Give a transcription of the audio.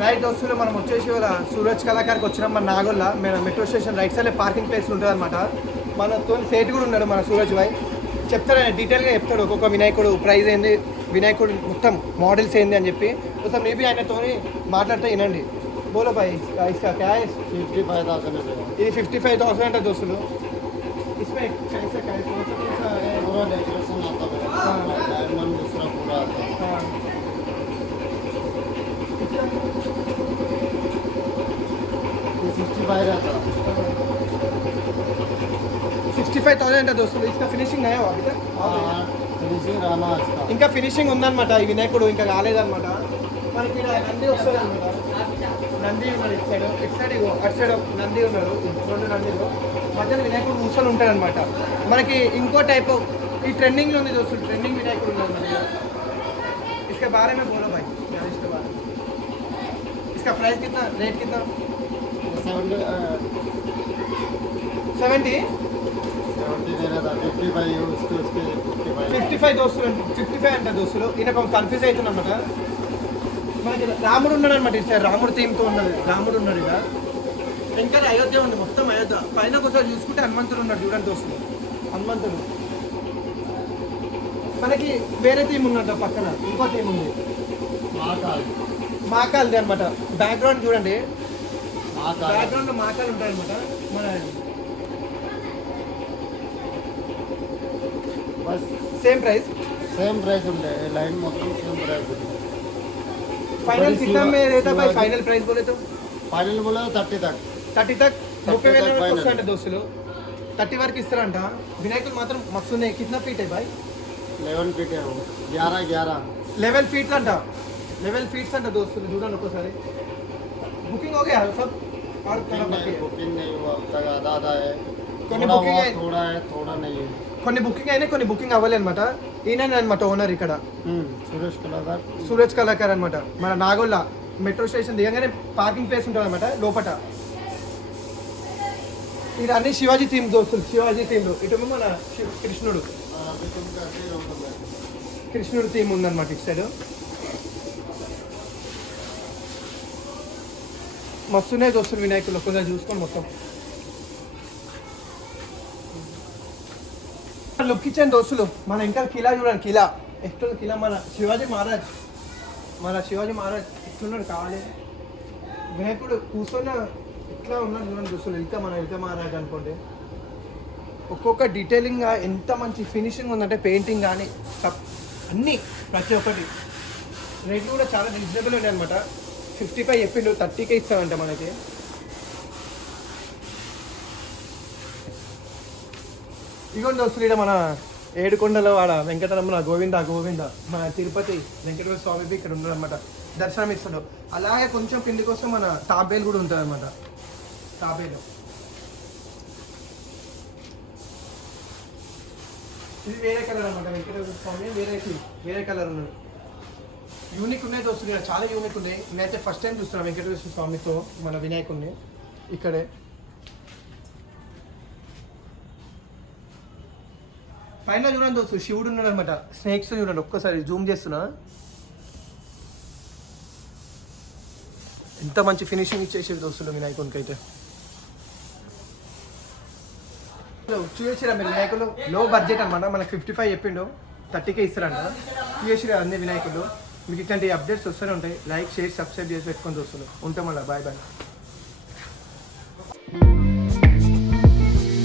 Right దోస్తులు మనం వచ్చేసి వాళ్ళ సూరజ్ కళాకారికి వచ్చినాం మన నాగోళ్ళ మేము metro station right side parking place ఉంటుంది అనమాట. మనతో సేట్ కూడా ఉన్నాడు మన సూరజ్ భాయ్, చెప్తాడు డీటెయిల్గా చెప్తాడు ఒక్కొక్క వినాయకుడు ప్రైజ్ ఏంది, వినాయకుడు మొత్తం మోడల్స్ ఏంది అని చెప్పి. ఒకసారి మేబీ ఆయనతో మాట్లాడితే వినండి. బోలో భాయ్ ఇస్కా క్యా 55,000 ఇది 55,000 అంటే దోస్తులు. इसमें कैसे क्या कौन सा है? पूरा डेकोरेशन आता है, डायमंड दूसरा पूरा आता है. हाँ. 65 रहता है. 65,000 అంటే దోస్తులు. इसका फिनिशिंग है अभी तक? हाँ, फिनिशिंग रहना इसका. ఇంకా ఫినిషింగ్ ఉందన్నమాట. ఈ వినాయకుడు ఇంకా కాలేదన్నమాట. మనకి ఇక్కడ నంది వస్తుంది అనమాట. నంది ఉన్నాడు ఇటు సైడ్ ఇగో అటు సైడ్ నంది ఉన్నాడు, రెండు నందిలో మధ్యలో వినాయకుడు కూర్చొని ఉంటాడు అనమాట. మనకి ఇంకో టైప్ ఈ ట్రెండింగ్లో ఉంది దోస్తులు, ట్రెండింగ్ వినాయకుడు ఉన్నాడు మన దగ్గర. इसके बारे में बोलो भाई, इसके बारे में. इसका प्राइस कितना, रेट कितना? 70 दे रहा था. 55 उसके 55 దోస్తులు, 55 అంట దోస్తులు. ఈయన కొంచెం కన్ఫ్యూజ్ అవుతుంది అనమాట. మనకి రాముడు ఉన్నాడు అనమాట. ఇటు సైడ్ రాముడు థీమ్తో ఉన్నది, రాముడు ఉన్నాడు ఇలా. ఇంకా అయోధ్య ఉంది, మొత్తం అయోధ్య. పైన ఒకసారి చూసుకుంటే హనుమంతుడు ఉన్నాడు చూడండి దోస్తులు, హనుమంతుడు. మనకి వేరే థీమ్ ఉన్నట్టు పక్కన ఇంకో థీమ్ ఉంది, మాకాల్ది అనమాట. బ్యాక్గ్రౌండ్ చూడండి, బ్యాక్గ్రౌండ్లో మాకాలు ఉంటాయి అనమాట. మన బస్ సేమ్ ప్రైస్ ఉండే लाइन మొత్తం సేమ్ ప్రైస్ ఉంది. फाइनल कितना में रहता भाई? फाइनल प्राइस बोले तो फाइनल बोला 30 तक. 30,000 వస్తుందంట దోస్తులు. 30 వరకు ఇస్తారంట. వినాయకులు మాత్రం మస్తు ఉన్నాయి. కిतना ఫీట్ है भाई? 11 फीट है वो. 11 11 फीट అంట. 11 फीट्स అంట దోస్తులు. చూడండి ఒకసారి. बुकिंग हो गया सब और बुकिंग नहीं हुआ तक आधा है. కొన్ని थोड़ा नहीं है. కొన్ని బుకింగ్ అయినా కొన్ని బుకింగ్ అవ్వలేదు అనమాట. ఈయన అనమాట ఓనర్ ఇక్కడ, సూరజ్ కళాకార్ అనమాట. మన నాగోళ్ళ మెట్రో స్టేషన్ దిగంగానే పార్కింగ్ ప్లేస్ ఉంటుంది అనమాట లోపట. ఇది అన్ని శివాజీ థీమ్ దోస్తులు, శివాజీ థీమ్లు. ఇటు మన కృష్ణుడు థీమ్ ఉందన్నమాట ఇటు సైడ్. మస్తున్నాయి దోస్తులు వినాయకులు. కొంచెం చూసుకొని మొత్తం లుక్ ఇచ్చాను దోస్తులు. మన ఇంకా కిలా చూడండి, కిలా ఎట్లుంది కిలా. మన శివాజీ మహారాజ్ ఎట్లున్నాడు కావాలి. వినాయకుడు కూర్చొని ఎట్లా ఉన్నాడు చూడండి దోస్తులు. ఇంకా మన ఇల్క మహారాజ్ అనుకోండి. ఒక్కొక్క డీటెయిలింగ్గా ఎంత మంచి ఫినిషింగ్ ఉందంటే పెయింటింగ్ కానీ అన్నీ ప్రతి ఒక్కటి. రేట్లు కూడా చాలా రీజనబుల్ ఉన్నాయి అనమాట. 55 చెప్పిండు, 30కే ఇస్తామంట మనకి. ఇదిగోండి దోస్తులు, ఇక్కడ మన ఏడుకొండల వాడ వెంకటరమణ గోవింద మన తిరుపతి వెంకటేశ్వర స్వామి ఇక్కడ ఉన్నాడు అనమాట. దర్శనం ఇస్తాడు. అలాగే కొంచెం కిందికి వస్తే మన తాబేలు కూడా ఉంటుంది అనమాట. తాబేలు ఇది వేరే కలర్ అనమాట. వెంకటేశ్వర స్వామి వేరే కలర్ ఉన్నాడు. యూనిక్ ఉన్నాయి దోస్తులు, ఇక్కడ చాలా యూనిక్ ఉన్నాయి. నేనైతే ఫస్ట్ టైం చూస్తున్నాను వెంకటేశ్వర స్వామితో మన వినాయకుడిని ఇక్కడే. పైన చూడండి దోస్తు, శివుడు ఉన్నాడు అనమాట. స్నేక్స్ చూడండి, ఒక్కసారి జూమ్ చేస్తున్నా. ఎంత మంచి ఫినిషింగ్ ఇచ్చేసేది దోస్తులు వినాయకునికి అయితే. చూసిరా మీరు వినాయకులు లో బడ్జెట్ అనమాట. మనకి 55 చెప్పిండు, 30కే ఇస్తారంట. చూసిరా అన్ని వినాయకులు. మీకు ఇట్లాంటి అప్డేట్స్ వస్తూనే ఉంటాయి. లైక్ షేర్ సబ్స్క్రైబ్ చేసి పెట్టుకొని దోస్తులు. ఉంటాం మళ్ళీ. బాయ్.